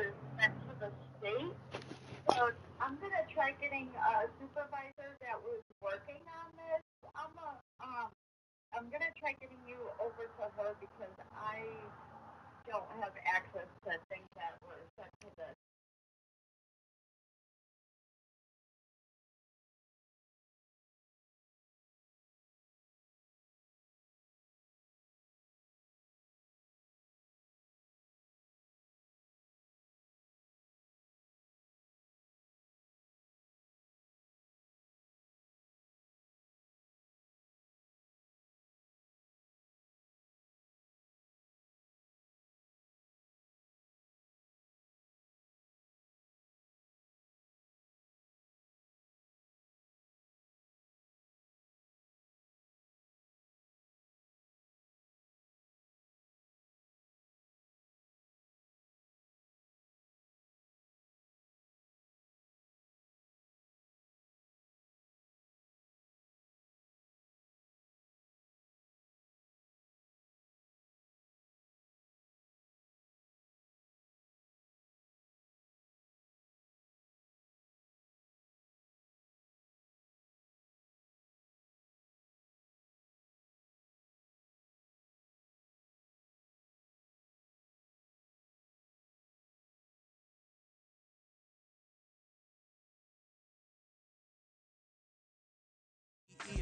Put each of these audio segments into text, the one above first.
was sent to the state. So I'm going to try getting a supervisor that was working on this. I'm going to try getting you over to her because I don't have access to things that were sent to the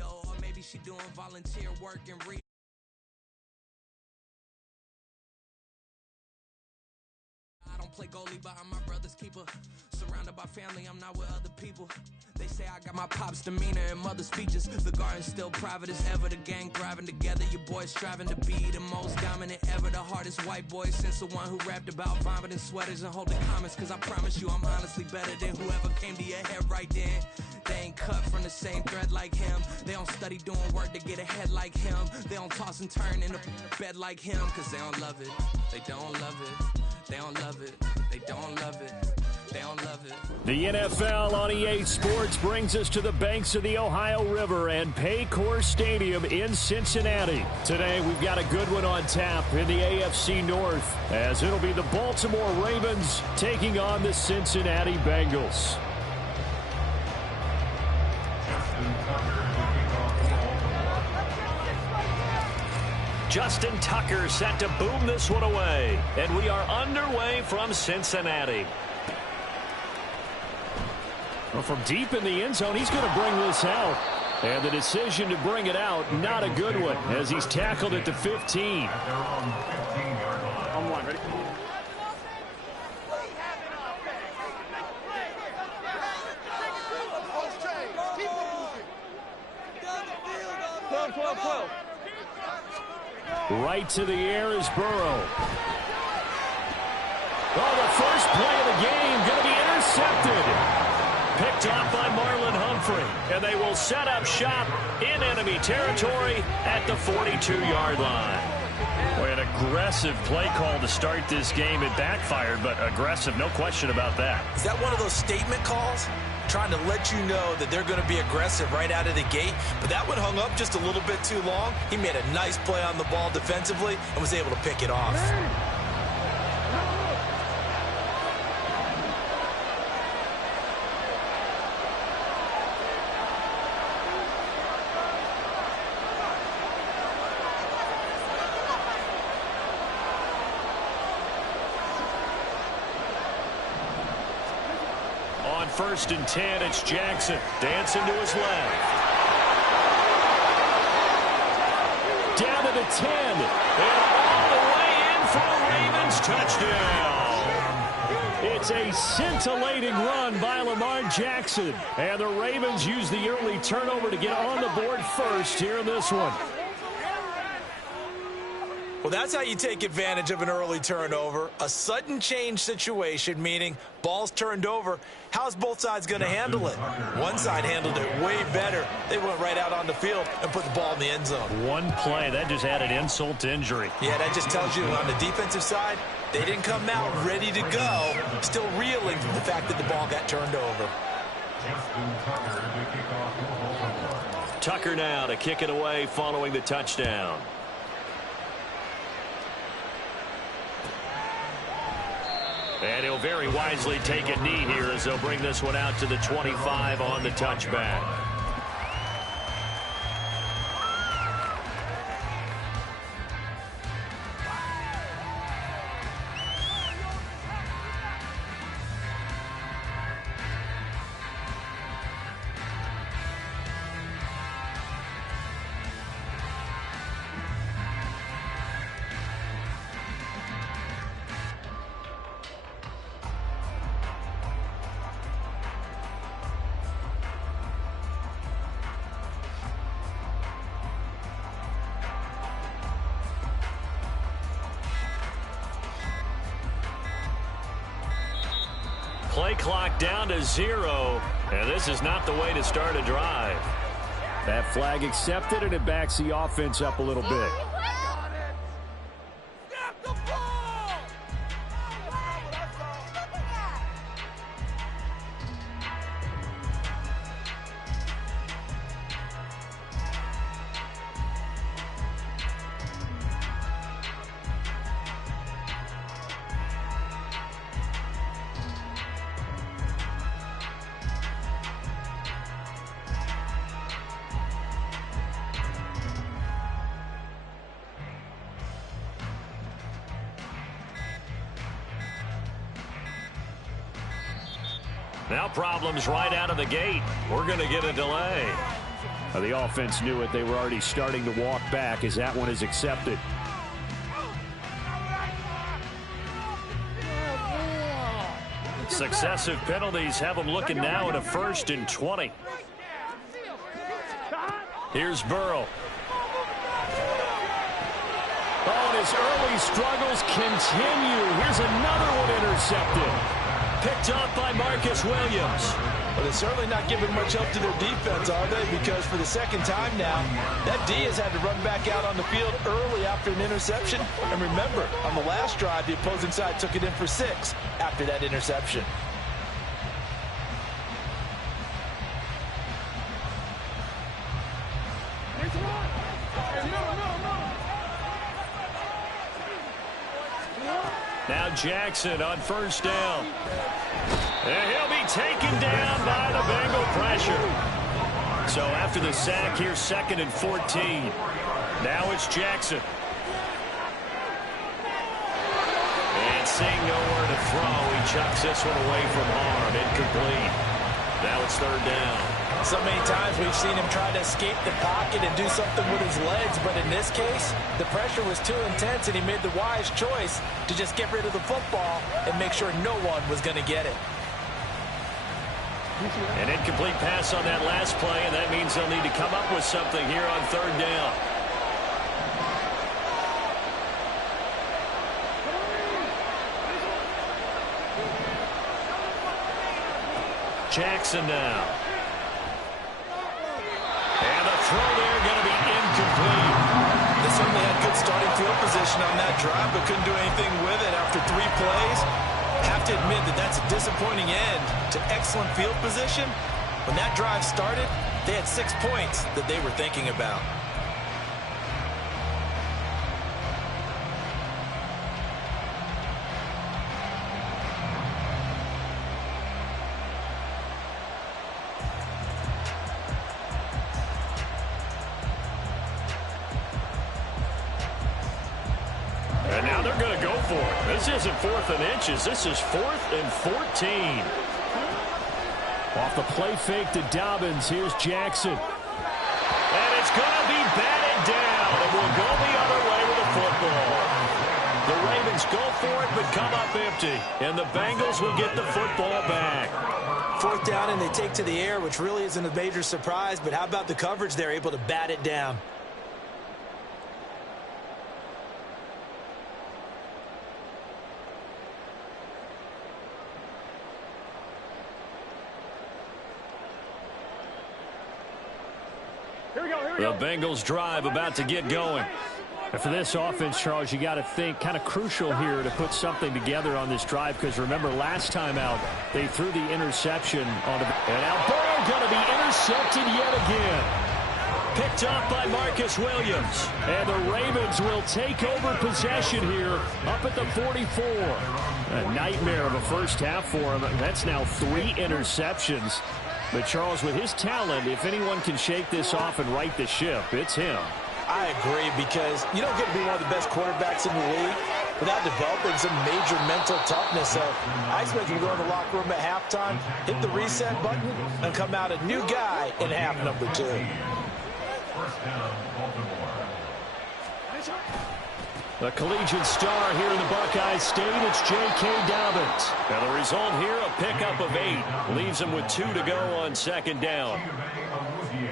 Or maybe she doing volunteer work and I don't play goalie, but I'm my brother's keeper. Surrounded by family, I'm not with other people. They say I got my pop's demeanor and mother's speeches. The garden's still private as ever. The gang thriving together. Your boys striving to be the most dominant ever. The hardest white boy since the one who rapped about vomiting sweaters and holding comments. Cause I promise you I'm honestly better than whoever came to your head right then. They ain't cut from the same thread like him. They don't study doing work to get ahead like him. They don't toss and turn in the bed like him. Cause they don't love it. They don't love it. They don't love it. They don't love it. They don't love it. The NFL on EA Sports brings us to the banks of the Ohio River and Paycor Stadium in Cincinnati. Today, we've got a good one on tap in the AFC North, as it'll be the Baltimore Ravens taking on the Cincinnati Bengals. Justin Tucker set to boom this one away. And we are underway from Cincinnati. Well, from deep in the end zone, he's going to bring this out. And the decision to bring it out, not a good one, as he's tackled at the 15. On one, ready? Right to the air is Burrow. Oh, the first play of the game going to be intercepted. Picked off by Marlon Humphrey. And they will set up shop in enemy territory at the 42-yard line. Boy, an aggressive play call to start this game. It backfired, but aggressive, no question about that. Is that one of those statement calls? Trying to let you know that they're going to be aggressive right out of the gate. But that one hung up just a little bit too long. He made a nice play on the ball defensively and was able to pick it off. First and 10, it's Jackson. Dancing to his left. Down to the 10. And all the way in for a Ravens touchdown. It's a scintillating run by Lamar Jackson. And the Ravens use the early turnover to get on the board first here in this one. Well, that's how you take advantage of an early turnover. A sudden change situation, meaning ball's turned over. How's both sides going to handle it? One side handled it way better. They went right out on the field and put the ball in the end zone. One play, that just added insult to injury. Yeah, that just tells you on the defensive side, they didn't come out ready to go, still reeling from the fact that the ball got turned over. Tucker now to kick it away following the touchdown. And he'll very wisely take a knee here as they'll bring this one out to the 25 on the touchback. Play clock down to 0, and this is not the way to start a drive. That flag accepted, and it backs the offense up a little bit. Now problems right out of the gate. We're going to get a delay. The offense knew it. They were already starting to walk back as that one is accepted. Successive penalties have them looking now at a 1st and 20. Here's Burrow. Oh, and his early struggles continue. Here's another one intercepted. Picked off by Marcus Williams. Well, they're certainly not giving much help to their defense, are they? Because for the second time now, that D has had to run back out on the field early after an interception. And remember, on the last drive, the opposing side took it in for 6 after that interception. Now Jackson on 1st down. And he'll be taken down by the Bengal pressure. So after the sack, here's 2nd and 14. Now it's Jackson. And seeing nowhere to throw, he chucks this one away from harm. Incomplete. Now it's 3rd down. So many times we've seen him try to escape the pocket and do something with his legs, but in this case, the pressure was too intense and he made the wise choice to just get rid of the football and make sure no one was going to get it. An incomplete pass on that last play, and that means they'll need to come up with something here on 3rd down. Jackson now. And the throw there going to be incomplete. They certainly had good starting field position on that drive, but couldn't do anything with it after 3 plays. Have to admit that that's a disappointing end to excellent field position. When that drive started, they had 6 points that they were thinking about. And now they're going to go for it. This isn't 4th and inches. This is 4th and 14. Off the play fake to Dobbins. Here's Jackson. And it's going to be batted down. And we'll go the other way with the football. The Ravens go for it, but come up empty. And the Bengals will get the football back. 4th down, and they take to the air, which really isn't a major surprise. But how about the coverage? They're able to bat it down. The Bengals drive about to get going. And for this offense, Charles, you got to think kind of crucial here to put something together on this drive, because remember last time out they threw the interception on the, and now Burrow going to be intercepted yet again. Picked off by Marcus Williams. And the Ravens will take over possession here up at the 44. A nightmare of a first half for him. That's now 3 interceptions. But Charles, with his talent, if anyone can shake this off and right the ship, it's him. I agree, because you don't get to be one of the best quarterbacks in the league without developing some major mental toughness. So I expect him to go in the locker room at halftime, hit the reset button, and come out a new guy in half number 2. First down, Baltimore. The collegiate star here in the Buckeye State, it's J.K. Dobbins. And the result here, a pickup of 8. Leaves him with 2 to go on second down.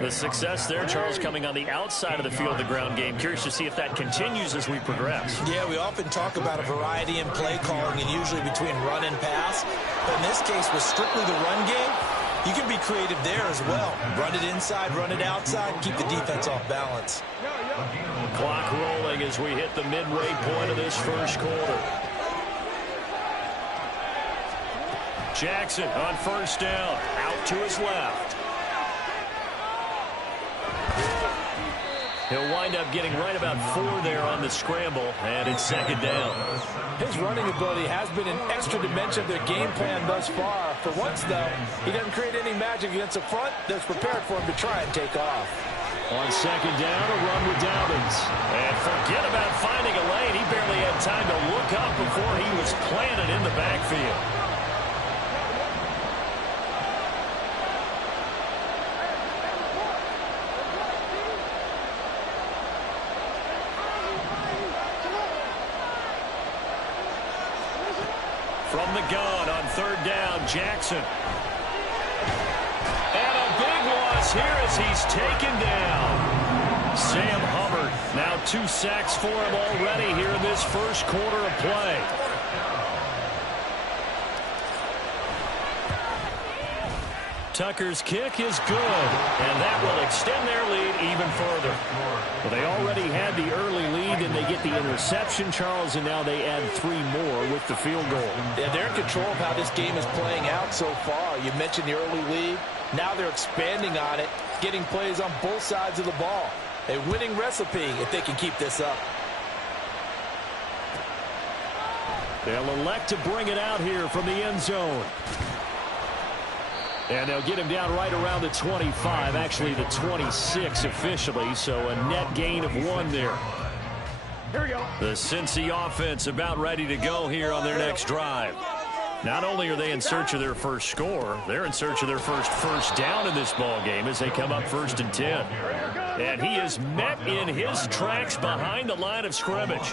The success there, Charles, coming on the outside of the field of the ground game. Curious to see if that continues as we progress. Yeah, we often talk about a variety in play calling, and usually between run and pass. But in this case, with strictly the run game, you can be creative there as well. Run it inside, run it outside, keep the defense off balance. Clock rolling as we hit the midway point of this first quarter. Jackson on first down, out to his left. He'll wind up getting right about 4 there on the scramble, and it's second down. His running ability has been an extra dimension of their game plan thus far. For once, though, he doesn't create any magic against the front that's prepared for him to try and take off. On second down, a run with Dobbins. And forget about finding a lane. He barely had time to look up before he was planted in the backfield. From the gun on third down, Jackson. And a big loss here as he's taken down. Sam Hubbard, now 2 sacks for him already here in this first quarter of play. Tucker's kick is good, and that will extend their lead even further. Well, they already had the early lead, and they get the interception, Charles, and now they add 3 more with the field goal. Yeah, they're in control of how this game is playing out so far. You mentioned the early lead. Now they're expanding on it, getting plays on both sides of the ball. A winning recipe if they can keep this up. They'll elect to bring it out here from the end zone. And they'll get him down right around the 25, actually the 26 officially, so a net gain of 1 there. Here we go. The Cincy offense about ready to go here on their next drive. Not only are they in search of their first score, they're in search of their first down in this ball game as they come up 1st and 10. And he is met in his tracks behind the line of scrimmage.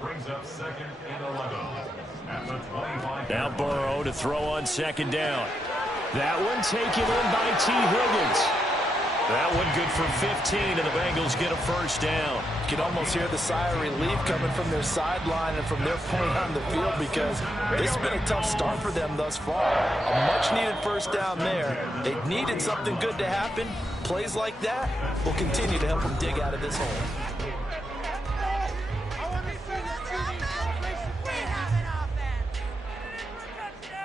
Brings up 2nd and 11. At the 25. Now Burrow to throw on second down. That one taken in by T. Higgins. That one good for 15, and the Bengals get a first down. You can almost hear the sigh of relief coming from their sideline and from their point on the field, because this has been a tough start for them thus far. A much-needed first down there. They needed something good to happen. Plays like that will continue to help them dig out of this hole.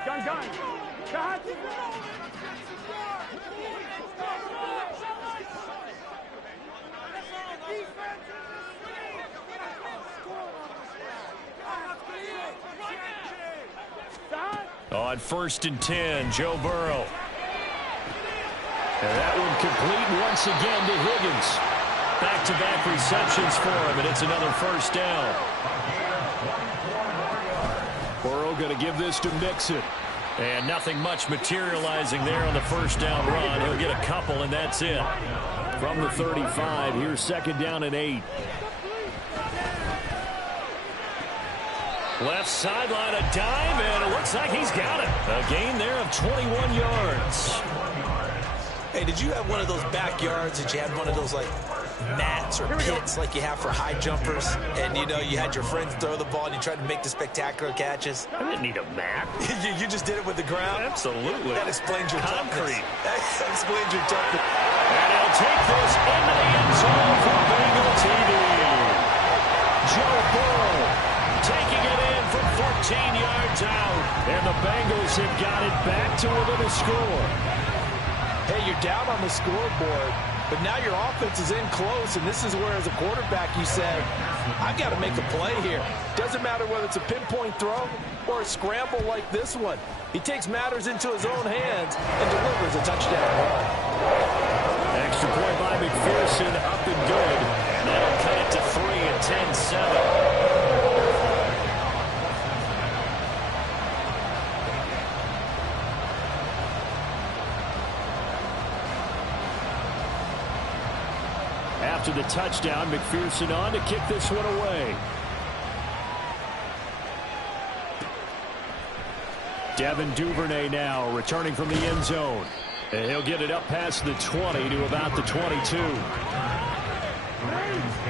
Gun. God. On 1st and 10, Joe Burrow. And that one complete once again to Higgins. Back-to-back receptions for him, and it's another first down. Burrow going to give this to Mixon. And nothing much materializing there on the first down run. He'll get a couple, and that's it. From the 35, here's 2nd down and 8. Left sideline, a dive, and it looks like he's got it. A gain there of 21 yards. Hey, did you have one of those backyards that you had one of those, like, mats or pits like you have for high jumpers, and, you know, you had your friends throw the ball and you tried to make the spectacular catches? I didn't need a mat. you just did it with the ground? Absolutely. That explains your concrete. That explains your toughness. And he'll take this into the end zone for Bengal TV. Joe Burrow taking it in from 14 yards out. And the Bengals have got it back to within a score. Hey, you're down on the scoreboard. But now your offense is in close, and this is where, as a quarterback, you say, I've got to make a play here. Doesn't matter whether it's a pinpoint throw or a scramble like this one. He takes matters into his own hands and delivers a touchdown run. Extra point by McPherson, up and good. And that'll cut it to 3 at 10-7. After the touchdown, McPherson on to kick this one away. Devin Duvernay now returning from the end zone. And he'll get it up past the 20 to about the 22.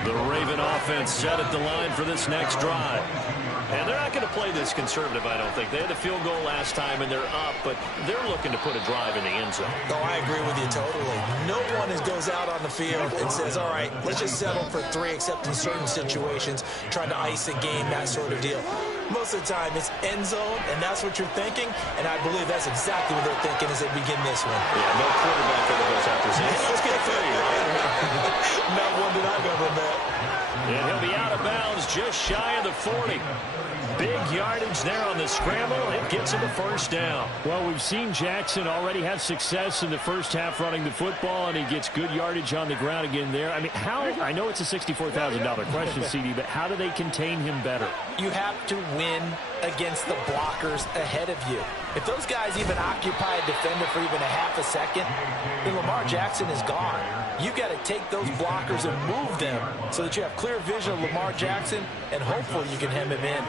The Raven offense set at the line for this next drive. And they're not going to play this conservative, I don't think. They had the field goal last time, and they're up, but they're looking to put a drive in the end zone. Oh, I agree with you totally. No one goes out on the field and says, all right, let's just settle for 3, except in certain situations, trying to ice a game, that sort of deal. Most of the time, it's end zone, and that's what you're thinking, and I believe that's exactly what they're thinking as they begin this one. Yeah, no quarterback ever goes out there saying, let's get 3. Not one that I've ever met. And he'll be out of bounds just shy of the 40. Big yardage there on the scramble. It gets him the first down. Well, we've seen Jackson already have success in the first half running the football, and he gets good yardage on the ground again there. I mean, I know it's a $64,000 question, CD, but how do they contain him better? You have to win against the blockers ahead of you. If those guys even occupy a defender for even a half a second, then Lamar Jackson is gone. You've got to take those blockers and move them so that you have clear vision of Lamar Jackson, and hopefully you can hem him in.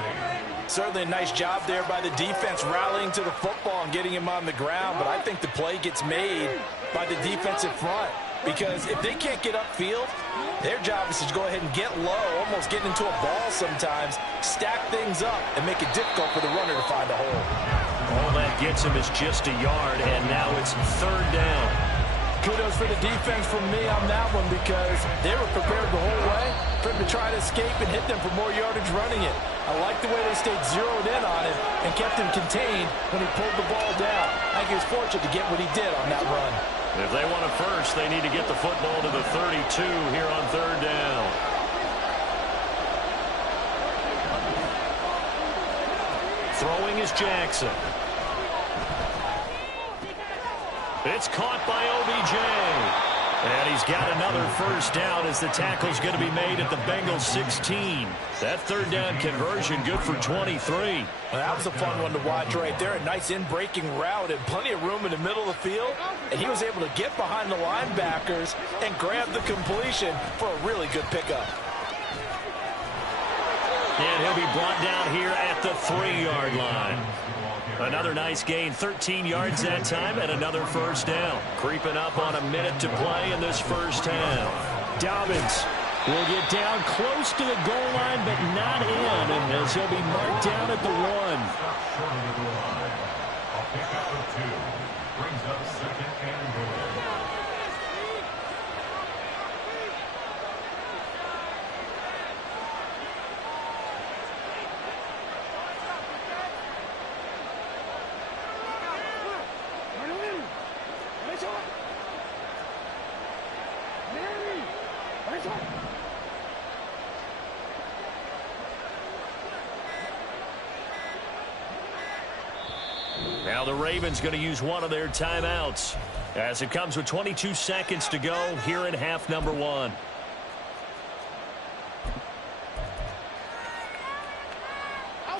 Certainly a nice job there by the defense rallying to the football and getting him on the ground, but I think the play gets made by the defensive front, because if they can't get upfield, their job is to go ahead and get low, almost get into a ball sometimes, stack things up, and make it difficult for the runner to find a hole. All that gets him is just a yard, and now it's 3rd down. Kudos for the defense from me on that one, because they were prepared the whole way for him to try to escape and hit them for more yardage running it. I like the way they stayed zeroed in on him and kept him contained when he pulled the ball down. I think he was fortunate to get what he did on that run. If they want it first, they need to get the football to the 32 here on 3rd down. Throwing is Jackson. It's caught by OBJ. And he's got another first down as the tackle's going to be made at the Bengals 16. That 3rd down conversion good for 23. Well, that was a fun one to watch right there. A nice in-breaking route and plenty of room in the middle of the field. And he was able to get behind the linebackers and grab the completion for a really good pickup. And he'll be brought down here at the 3-yard line. Another nice gain, 13 yards that time, and another first down. Creeping up on a minute to play in this first half. Dobbins will get down close to the goal line, but not in, and as he'll be marked down at the 1. A pickup of 2 brings up 2nd and goal. Now the Ravens going to use one of their timeouts as it comes with 22 seconds to go here in half number 1.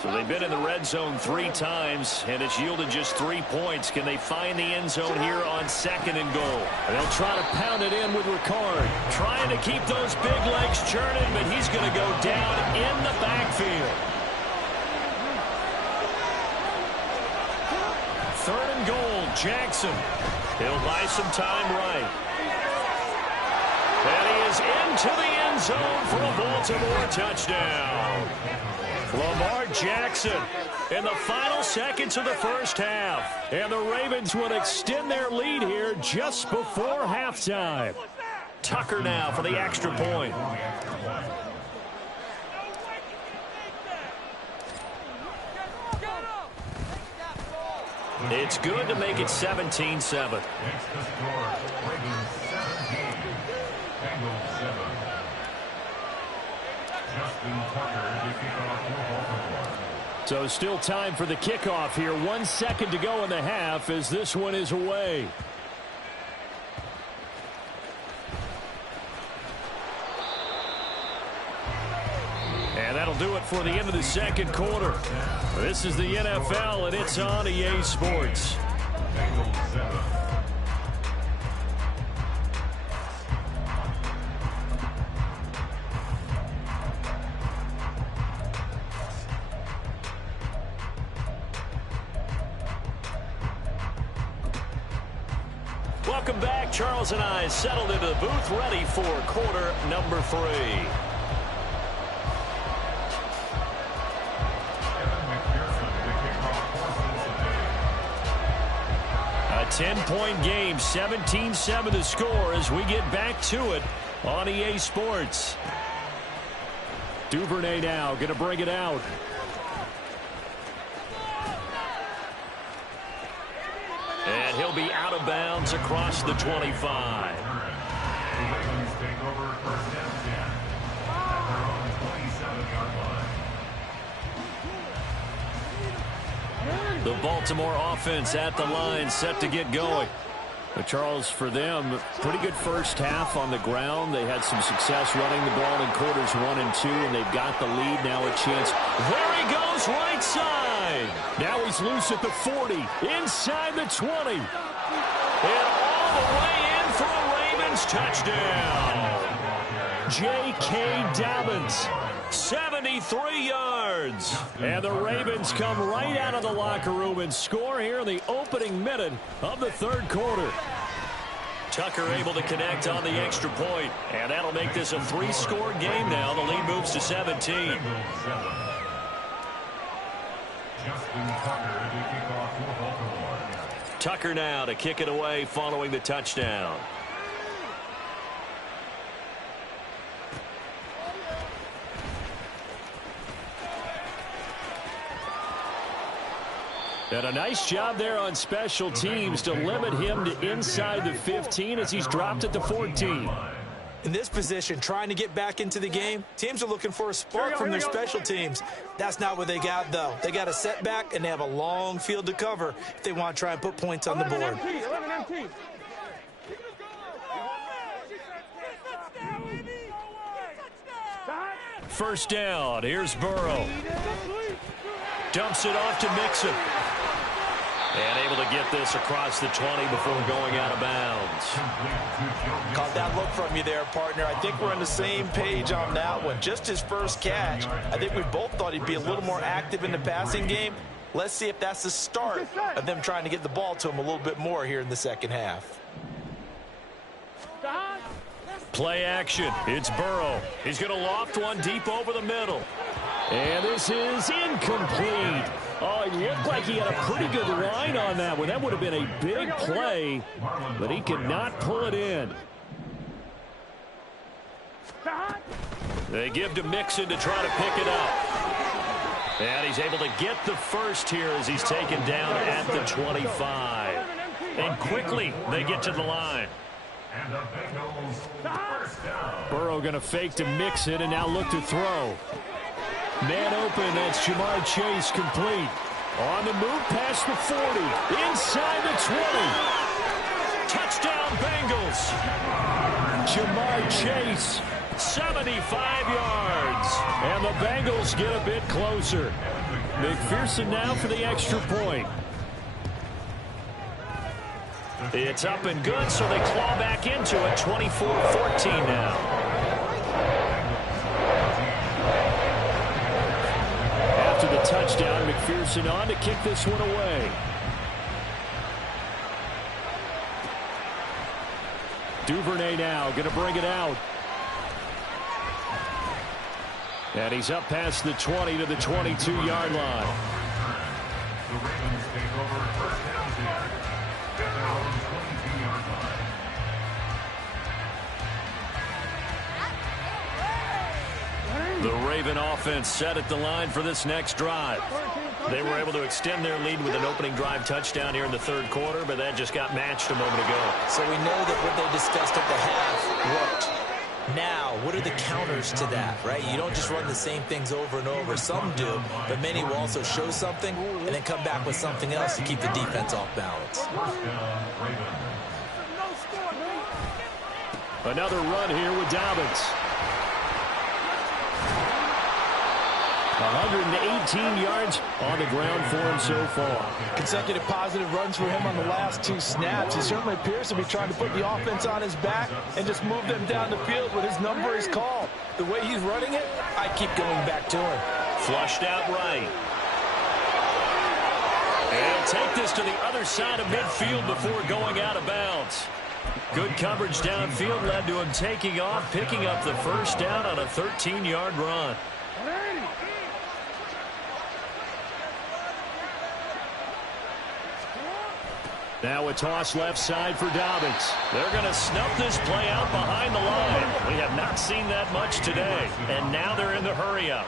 So they've been in the red zone 3 times, and it's yielded just 3 points. Can they find the end zone here on 2nd and goal? And they'll try to pound it in with Ricard. Trying to keep those big legs churning, but he's going to go down in the backfield. 3rd and goal, Jackson. He'll buy some time right. And he is into the end zone for a Baltimore touchdown. Lamar Jackson in the final seconds of the first half. And the Ravens will extend their lead here just before halftime. Tucker now for the extra point. It's good to make it 17-7. So still time for the kickoff here. 1 second to go in the half as this one is away. And that'll do it for the end of the second quarter. This is the NFL, and it's on EA Sports. Welcome back. Charles and I settled into the booth, ready for quarter number 3. A 10-point game, 17-7 the score as we get back to it on EA Sports. Duvernay now going to bring it out. And he'll be out of bounds across the 25. The Baltimore offense at the line, set to get going. But Charles, for them, pretty good first half on the ground. They had some success running the ball in quarters 1 and 2, and they've got the lead. Now a chance. There he goes, right side. Now he's loose at the 40, inside the 20. And all the way in for a Ravens touchdown. J.K. Dobbins, 73 yards. And the Ravens come right out of the locker room and score here in the opening minute of the third quarter. Tucker able to connect on the extra point, and that'll make this a 3-score game now. The lead moves to 17. Tucker now to kick it away following the touchdown. And a nice job there on special teams to limit him to inside the 15 as he's dropped at the 14. In this position, trying to get back into the game, teams are looking for a spark from their special teams. That's not what they got, though. They got a setback, and they have a long field to cover if they want to try and put points on the board. First down. Here's Burrow. Dumps it off to Mixon. And able to get this across the 20 before going out of bounds. Caught that look from you there, partner. I think we're on the same page on that one. Just his first catch. I think we both thought he'd be a little more active in the passing game. Let's see if that's the start of them trying to get the ball to him a little bit more here in the second half. Play action. It's Burrow. He's going to loft one deep over the middle. And this is incomplete. Oh, it looked like he had a pretty good line on that one. That would have been a big play, but he could not pull it in. They give to Mixon to try to pick it up. And he's able to get the first here as he's taken down at the 25. And quickly they get to the line. Burrow going to fake to Mixon and now look to throw. Man open, that's Jamar Chase complete. On the move past the 40, inside the 20. Touchdown Bengals. Jamar Chase, 75 yards. And the Bengals get a bit closer. McPherson now for the extra point. It's up and good, so they claw back into it, 24-14 now. After the touchdown, McPherson on to kick this one away. Duvernay now going to bring it out. And he's up past the 20 to the 22-yard line. The Raven offense set at the line for this next drive. They were able to extend their lead with an opening drive touchdown here in the third quarter, but that just got matched a moment ago. So we know that what they discussed at the half worked. Now, what are the counters to that, right? You don't just run the same things over and over. Some do, but many will also show something and then come back with something else to keep the defense off balance. Another run here with Dobbins. 118 yards on the ground for him so far. Consecutive positive runs for him on the last 2 snaps. He certainly appears to be trying to put the offense on his back and just move them down the field when his number is called. The way he's running it, I keep going back to him. Flushed out right. And he'll take this to the other side of midfield before going out of bounds. Good coverage downfield led to him taking off, picking up the first down on a 13-yard run. Now a toss left side for Dobbins. They're going to snuff this play out behind the line. We have not seen that much today. And now they're in the hurry-up.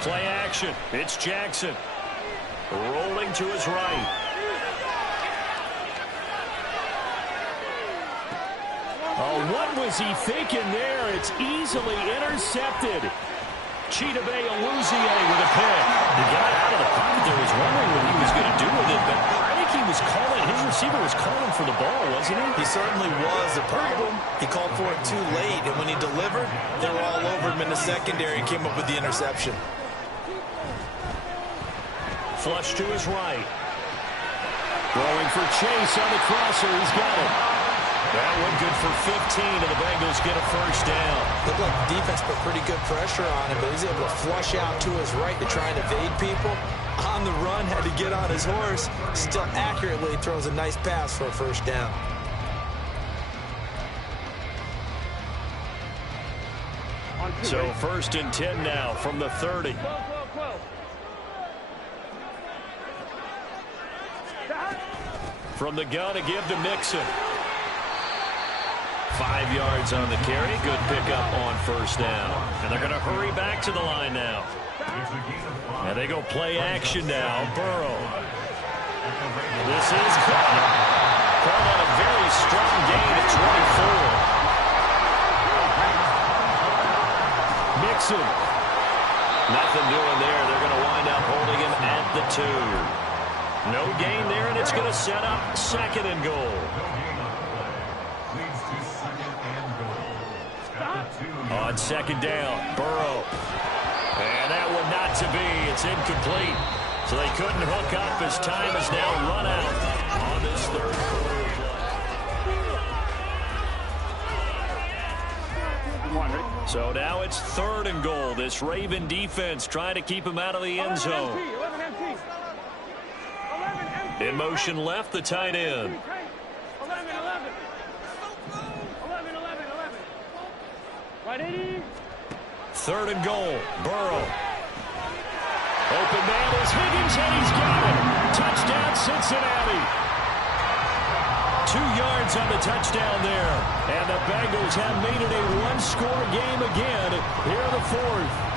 Play action. It's Jackson. Rolling to his right. Oh, what was he thinking there? It's easily intercepted. Cheetah Bay Aluzier with a pick. The guy out of the pocket there was wondering what he was going to do with it, but I think he was calling, his receiver was calling for the ball, wasn't he? He certainly was. The problem, he called for it too late, and when he delivered, they were all over him in the secondary and came up with the interception. Flush to his right. Going for Chase on the crosser. He's got it. That one good for 15, and the Bengals get a first down. Looked like the defense put pretty good pressure on him, but he's able to flush out to his right to try and evade people. On the run, had to get on his horse. Still accurately throws a nice pass for a first down. So first and 10 now from the 30. From the gun to give to Mixon. 5 yards on the carry. Good pickup on first down. And they're going to hurry back to the line now. And they go play action now. Burrow. This is caught. Caught on a very strong gain at 24. Mixon. Nothing doing there. They're going to wind up holding him at the 2. No gain there, and it's going to set up second and goal. On second down, Burrow. And that one not to be. It's incomplete. So they couldn't hook up as time is now run out on this third quarter. So now it's third and goal. This Raven defense trying to keep him out of the end zone. In motion left, the tight end. 3rd and goal. Burrow. Open man is Higgins, and he's got it. Touchdown, Cincinnati. 2 yards on the touchdown there. And the Bengals have made it a one-score game again here in the 4th.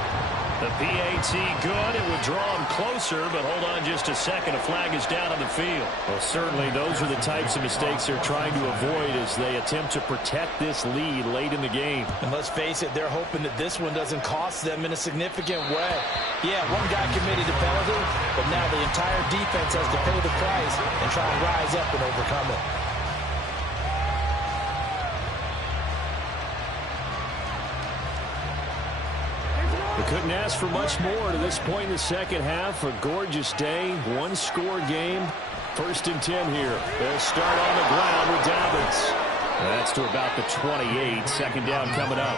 The PAT good. It would draw him closer, but hold on just a second. A flag is down on the field. Well, certainly those are the types of mistakes they're trying to avoid as they attempt to protect this lead late in the game. And let's face it, they're hoping that this one doesn't cost them in a significant way. Yeah, one guy committed a penalty, but now the entire defense has to pay the price and try and rise up and overcome it. They couldn't ask for much more to this point in the second half. A gorgeous day, one-score game. 1st and 10 here. They'll start on the ground with Dobbins. That's to about the 28. Second down coming up.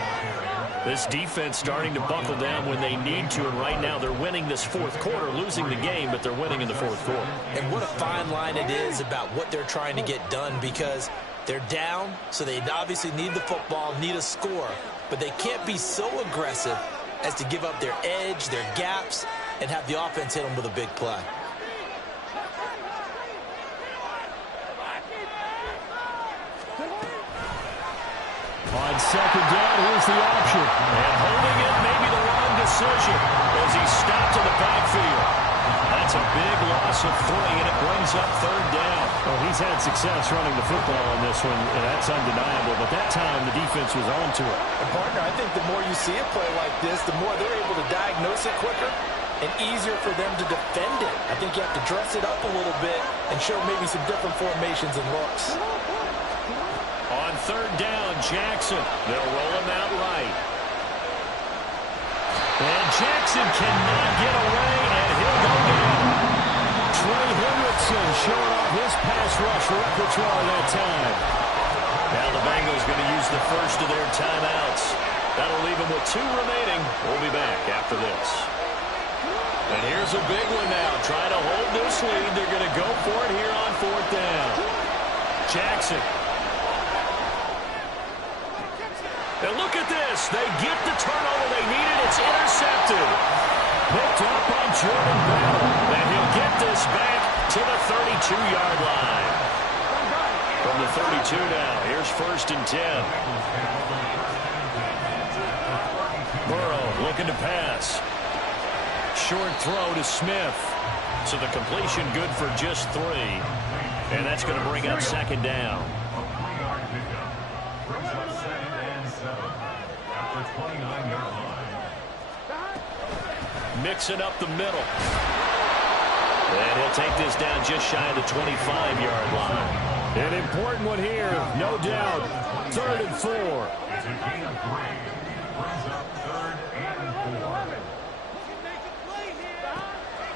This defense starting to buckle down when they need to, and right now they're winning this 4th quarter, losing the game, but they're winning in the 4th quarter. And what a fine line it is about what they're trying to get done, because they're down, so they obviously need the football, need a score, but they can't be so aggressive as to give up their edge, their gaps, and have the offense hit them with a big play. On second down, here's the option. And holding it may be the wrong decision as he stopped in the backfield. That's That's a big loss of 3, and it brings up 3rd down. Well, he's had success running the football in this one, and that's undeniable. But that time, the defense was on to it. And partner, I think the more you see a play like this, the more they're able to diagnose it quicker and easier for them to defend it. I think you have to dress it up a little bit and show maybe some different formations and looks. On 3rd down, Jackson. They'll roll him out right. And Jackson cannot get away, and he'll go down. Trey Hendrickson showing off his pass rush repertoire that time. Now the Bengals going to use the first of their timeouts. That'll leave them with 2 remaining. We'll be back after this. And here's a big one now. Trying to hold this lead. They're going to go for it here on 4th down. Jackson. And look at this. They get the turnover they needed. It's intercepted. Picked up by Jordan Battle. And he'll get this back to the 32-yard line. From the 32 now, here's 1st and 10. Burrow looking to pass. Short throw to Smith. So the completion good for just 3. And that's going to bring up 2nd down. Mixing up the middle. And he'll take this down just shy of the 25-yard line. An important one here, no doubt. 3rd and 4. It's a gain of 3. Brings up 3rd and 4.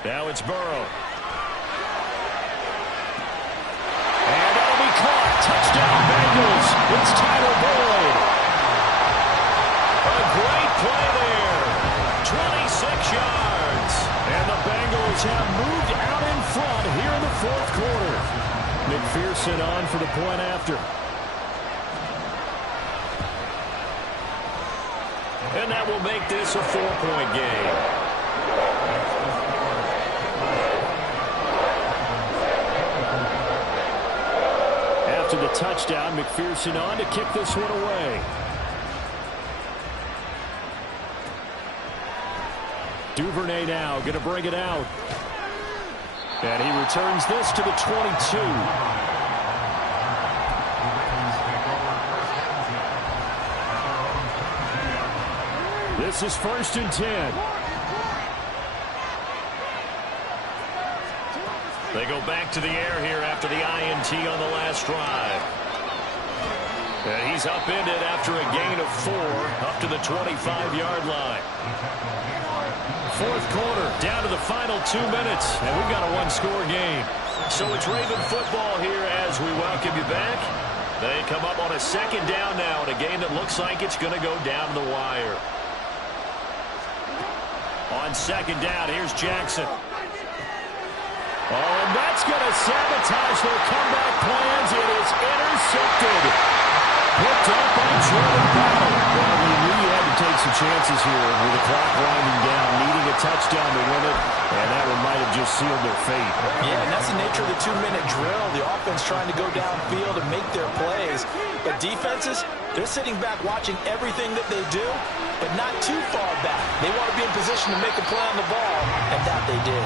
Now it's Burrow. And that'll be caught. Touchdown Bengals. It's Tyler Boyd. A great play there. 26 yards. And the Bengals have moved out in front here in the 4th quarter. McPherson on for the point after. And that will make this a 4-point game. After the touchdown, McPherson on to kick this one away. Duvernay now going to bring it out. And he returns this to the 22. This is 1st and 10. They go back to the air here after the INT on the last drive. And he's upended after a gain of 4 up to the 25-yard line. 4th quarter, down to the final 2 minutes, and we've got a 1-score game. So it's Raven football here as we welcome you back. They come up on a 2nd down now in a game that looks like it's going to go down the wire. On 2nd down, here's Jackson. Oh, and that's going to sabotage their comeback plans. It is intercepted. Picked up by Jordan Battle. Well, you knew you had to take some chances here with the clock winding down, needing a touchdown to win it, and that one might have just sealed their fate. Yeah, and that's the nature of the 2-minute drill. The offense trying to go downfield and make their plays. But defenses, they're sitting back watching everything that they do, but not too far back. They want to be in position to make a play on the ball, and that they did.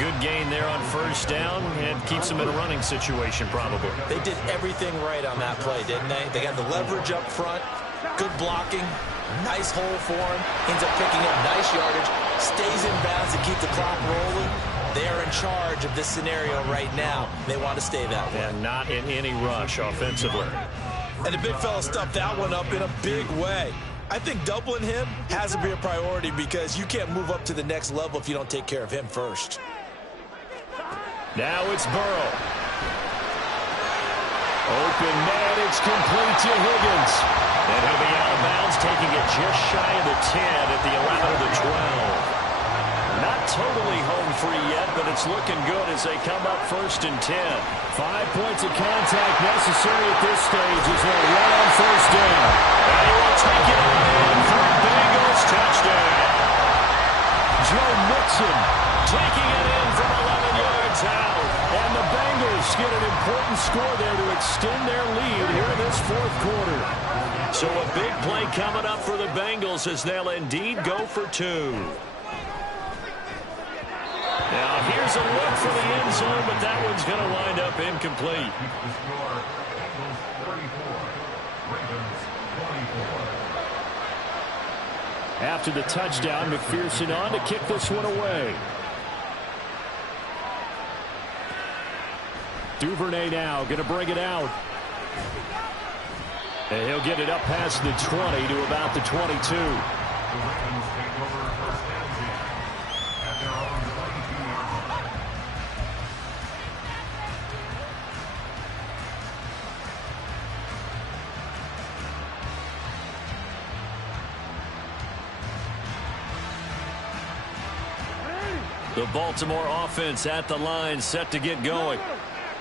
Good gain there on 1st down and keeps them in a running situation probably. They did everything right on that play, didn't they? They got the leverage up front, good blocking, nice hole for him, ends up picking up nice yardage, stays in bounds to keep the clock rolling. They're in charge of this scenario right now. They want to stay that way. And not in any rush offensively. And the big fella stuffed that one up in a big way. I think doubling him has to be a priority because you can't move up to the next level if you don't take care of him first. Now it's Burrow. Open net, it's complete to Higgins. And he'll be out of bounds, taking it just shy of the 10 at the 11 of the 12. Not totally home free yet, but it's looking good as they come up 1st and 10. 5 points of contact necessary at this stage as they run on 1st down. And he will take it in for a Bengals touchdown. Joe Mixon taking it in from 11 yards out. And the Bengals get an important score there to extend their lead here in this 4th quarter. So a big play coming up for the Bengals as they'll indeed go for 2. Now here's a look for the end zone, but that one's going to wind up incomplete. After the touchdown, McPherson on to kick this one away. Duvernay now going to bring it out. And he'll get it up past the 20 to about the 22. The Baltimore offense at the line, set to get going.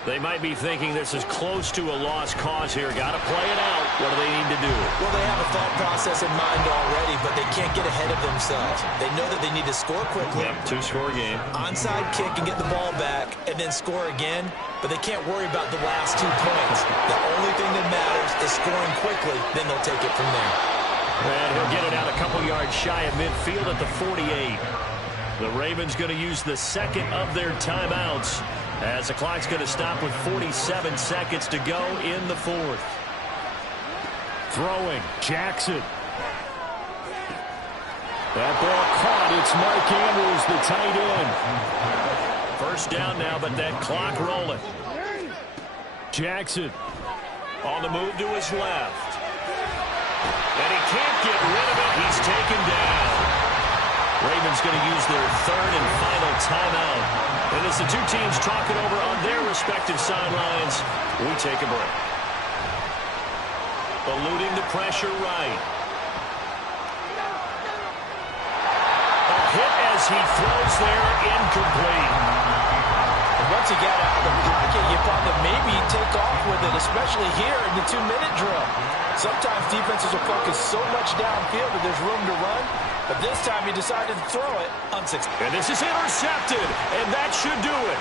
They might be thinking this is close to a lost cause here. Got to play it out. What do they need to do? Well, they have a thought process in mind already, but they can't get ahead of themselves. They know that they need to score quickly. Yep, two-score game. Onside kick and get the ball back, and then score again. But they can't worry about the last 2 points. The only thing that matters is scoring quickly. Then they'll take it from there. And he'll get it out a couple yards shy of midfield at the 48. The Ravens going to use the second of their timeouts, as the clock's going to stop with 47 seconds to go in the fourth. Throwing, Jackson. That ball caught. It's Mark Andrews, the tight end. First down now, but that clock rolling. Jackson on the move to his left. And he can't get rid of it. He's taken down. Ravens going to use their third and final timeout. And as the two teams talk it over on their respective sidelines, we take a break. Eluding the pressure right. A hit as he throws there, incomplete. And once he got out of the pocket, you thought that maybe he'd take off with it, especially here in the 2-minute drill. Sometimes defenses will focus so much downfield that there's room to run. But this time he decided to throw it unsuccessful. And this is intercepted, and that should do it.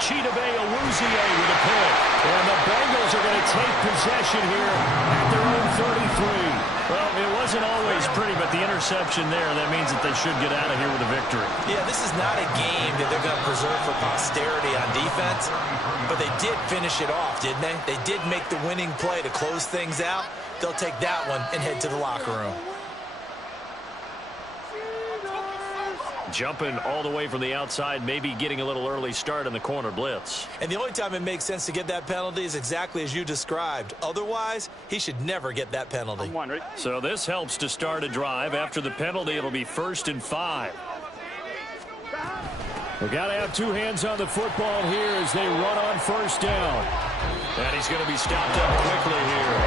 Chidobe Awuzie with a pick. And the Bengals are going to take possession here at their own 33. Well, it wasn't always pretty, but the interception there, that means that they should get out of here with a victory. Yeah, this is not a game that they're going to preserve for posterity on defense, but they did finish it off, didn't they? They did make the winning play to close things out. They'll take that one and head to the locker room. Jumping all the way from the outside, maybe getting a little early start in the corner blitz. And the only time it makes sense to get that penalty is exactly as you described. Otherwise, he should never get that penalty. So this helps to start a drive. After the penalty, it'll be 1st and 5. We've got to have two hands on the football here as they run on first down. And he's going to be stopped up quickly here.